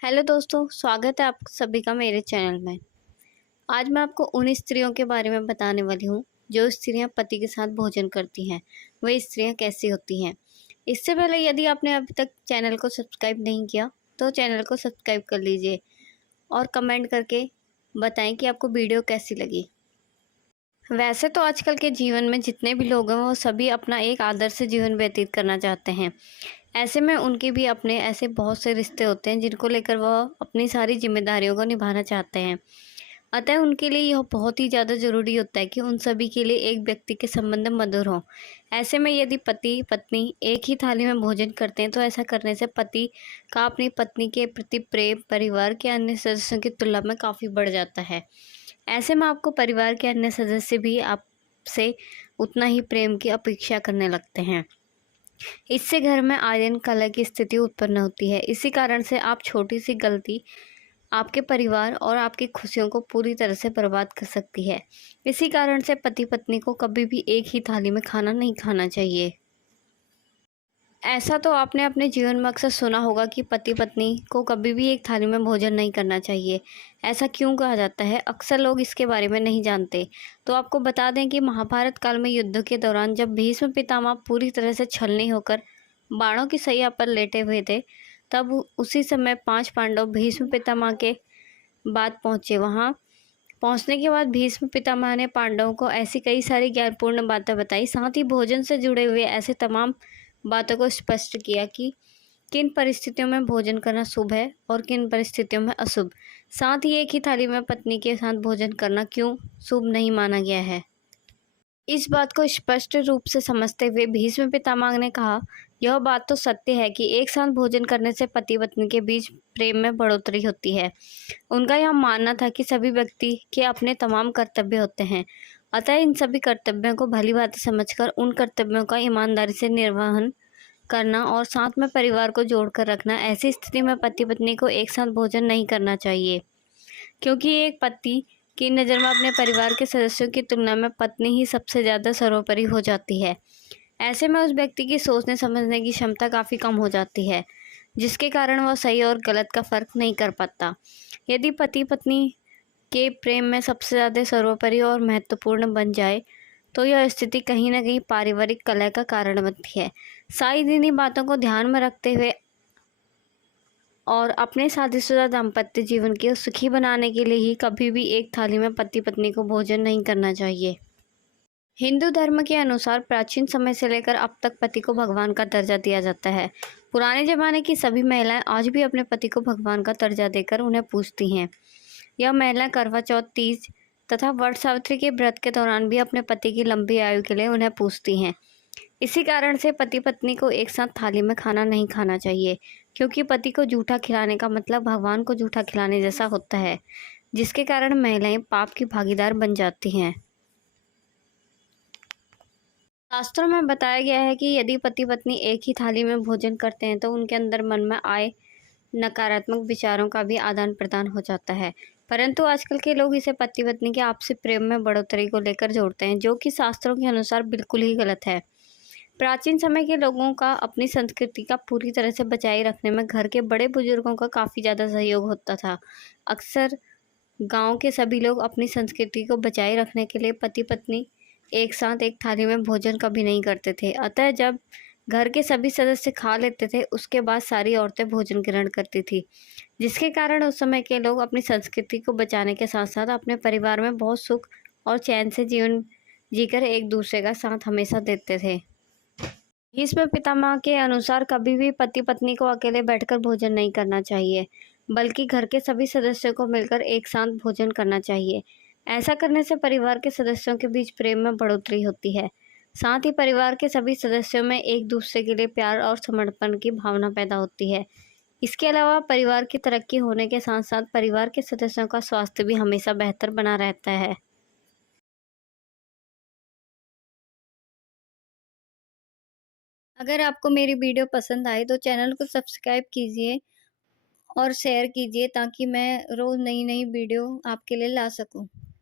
Hello दोस्तों, स्वागत है आप सभी का मेरे चैनल में। आज मैं आपको उन स्त्रियों के बारे में बताने वाली हूँ जो स्त्रियाँ पति के साथ भोजन करती हैं। वह स्त्रियाँ कैसी होती हैं। इससे पहले यदि आपने अभी तक चैनल को सब्सक्राइब नहीं किया तो चैनल को सब्सक्राइब कर लीजिए और कमेंट करके बताएं कि आपको वीडियो कैसी लगी। वैसे तो आजकल के जीवन में जितने भी लोग हैं वो सभी अपना एक आदर्श जीवन व्यतीत करना चाहते हैं। ऐसे में उनके भी अपने ऐसे बहुत से रिश्ते होते हैं जिनको लेकर वह अपनी सारी जिम्मेदारियों को निभाना चाहते हैं। अतः उनके लिए यह बहुत ही ज़्यादा ज़रूरी होता है कि उन सभी के लिए एक व्यक्ति के संबंध मधुर हों। ऐसे में यदि पति पत्नी एक ही थाली में भोजन करते हैं तो ऐसा करने से पति का अपनी पत्नी के प्रति प्रेम परिवार के अन्य सदस्यों की तुलना में काफ़ी बढ़ जाता है। ऐसे में आपको परिवार के अन्य सदस्य भी आपसे उतना ही प्रेम की अपेक्षा करने लगते हैं। इससे घर में आए दिन कलह की स्थिति उत्पन्न होती है। इसी कारण से आप छोटी सी गलती आपके परिवार और आपकी खुशियों को पूरी तरह से बर्बाद कर सकती है। इसी कारण से पति पत्नी को कभी भी एक ही थाली में खाना नहीं खाना चाहिए। ऐसा तो आपने अपने जीवन में अक्सर सुना होगा कि पति पत्नी को कभी भी एक थाली में भोजन नहीं करना चाहिए। ऐसा क्यों कहा जाता है, अक्सर लोग इसके बारे में नहीं जानते। तो आपको बता दें कि महाभारत काल में युद्ध के दौरान जब भीष्म पितामह पूरी तरह से छलनी होकर बाणों की सैया पर लेटे हुए थे, तब उसी समय 5 पांडव भीष्म पितामह के बाद पहुँचे। वहाँ पहुँचने के बाद भीष्म पितामह ने पांडवों को ऐसी कई सारी ज्ञानपूर्ण बातें बताई, साथ ही भोजन से जुड़े हुए ऐसे तमाम बातों को स्पष्ट किया कि किन परिस्थितियों में भोजन करना शुभ है और किन परिस्थितियों में अशुभ। साथ ही एक ही थाली में पत्नी के साथ भोजन करना क्यों शुभ नहीं माना गया है। इस बात को स्पष्ट रूप से समझते हुए भीष्म पितामह ने कहा, यह बात तो सत्य है कि एक साथ भोजन करने से पति पत्नी के बीच प्रेम में बढ़ोतरी होती है। उनका यह मानना था कि सभी व्यक्ति के अपने तमाम कर्तव्य होते हैं, अतः इन सभी कर्तव्यों को भली भांति समझकर उन कर्तव्यों का ईमानदारी से निर्वहन करना और साथ में परिवार को जोड़कर रखना। ऐसी स्थिति में पति पत्नी को एक साथ भोजन नहीं करना चाहिए, क्योंकि एक पति की नज़र में अपने परिवार के सदस्यों की तुलना में पत्नी ही सबसे ज़्यादा सर्वोपरि हो जाती है। ऐसे में उस व्यक्ति की सोचने समझने की क्षमता काफ़ी कम हो जाती है, जिसके कारण वह सही और गलत का फ़र्क नहीं कर पाता। यदि पति पत्नी के प्रेम में सबसे ज़्यादा सर्वोपरि और महत्वपूर्ण बन जाए तो यह स्थिति कहीं न कहीं पारिवारिक कलह का कारण बनती है। सारी इन्हीं बातों को ध्यान में रखते हुए और अपने शादीशुदा दाम्पत्य जीवन को सुखी बनाने के लिए ही कभी भी एक थाली में पति पत्नी को भोजन नहीं करना चाहिए। हिंदू धर्म के अनुसार प्राचीन समय से लेकर अब तक पति को भगवान का दर्जा दिया जाता है। पुराने ज़माने की सभी महिलाएं आज भी अपने पति को भगवान का दर्जा देकर उन्हें पूजती हैं। यह महिलाएं करवा चौथ, तीज तथा वट सावित्री के व्रत के दौरान भी अपने पति की लंबी आयु के लिए उन्हें पूजती हैं। इसी कारण से पति पत्नी को एक साथ थाली में खाना नहीं खाना चाहिए, क्योंकि पति को जूठा खिलाने का मतलब भगवान को जूठा खिलाने जैसा होता है, जिसके कारण महिलाएं पाप की भागीदार बन जाती हैं। शास्त्रों में बताया गया है कि यदि पति पत्नी एक ही थाली में भोजन करते हैं तो उनके अंदर मन में आए नकारात्मक विचारों का भी आदान प्रदान हो जाता है। परंतु आजकल के लोग इसे पति पत्नी के आपसी प्रेम में बढ़ोतरी को लेकर जोड़ते हैं, जो कि शास्त्रों के अनुसार बिल्कुल ही गलत है। प्राचीन समय के लोगों का अपनी संस्कृति का पूरी तरह से बचाए रखने में घर के बड़े बुजुर्गों का काफ़ी ज़्यादा सहयोग होता था। अक्सर गांव के सभी लोग अपनी संस्कृति को बचाए रखने के लिए पति पत्नी एक साथ एक थाली में भोजन कभी नहीं करते थे। अतः जब घर के सभी सदस्य खा लेते थे उसके बाद सारी औरतें भोजन ग्रहण करती थी, जिसके कारण उस समय के लोग अपनी संस्कृति को बचाने के साथ साथ अपने परिवार में बहुत सुख और चैन से जीवन जीकर एक दूसरे का साथ हमेशा देते थे। भीष्म पितामह के अनुसार कभी भी पति पत्नी को अकेले बैठकर भोजन नहीं करना चाहिए, बल्कि घर के सभी सदस्यों को मिलकर एक साथ भोजन करना चाहिए। ऐसा करने से परिवार के सदस्यों के बीच प्रेम में बढ़ोतरी होती है। साथ ही परिवार के सभी सदस्यों में एक दूसरे के लिए प्यार और समर्पण की भावना पैदा होती है। इसके अलावा परिवार की तरक्की होने के साथ साथ परिवार के सदस्यों का स्वास्थ्य भी हमेशा बेहतर बना रहता है। अगर आपको मेरी वीडियो पसंद आए तो चैनल को सब्सक्राइब कीजिए और शेयर कीजिए ताकि मैं रोज़ नई नई वीडियो आपके लिए ला सकूं।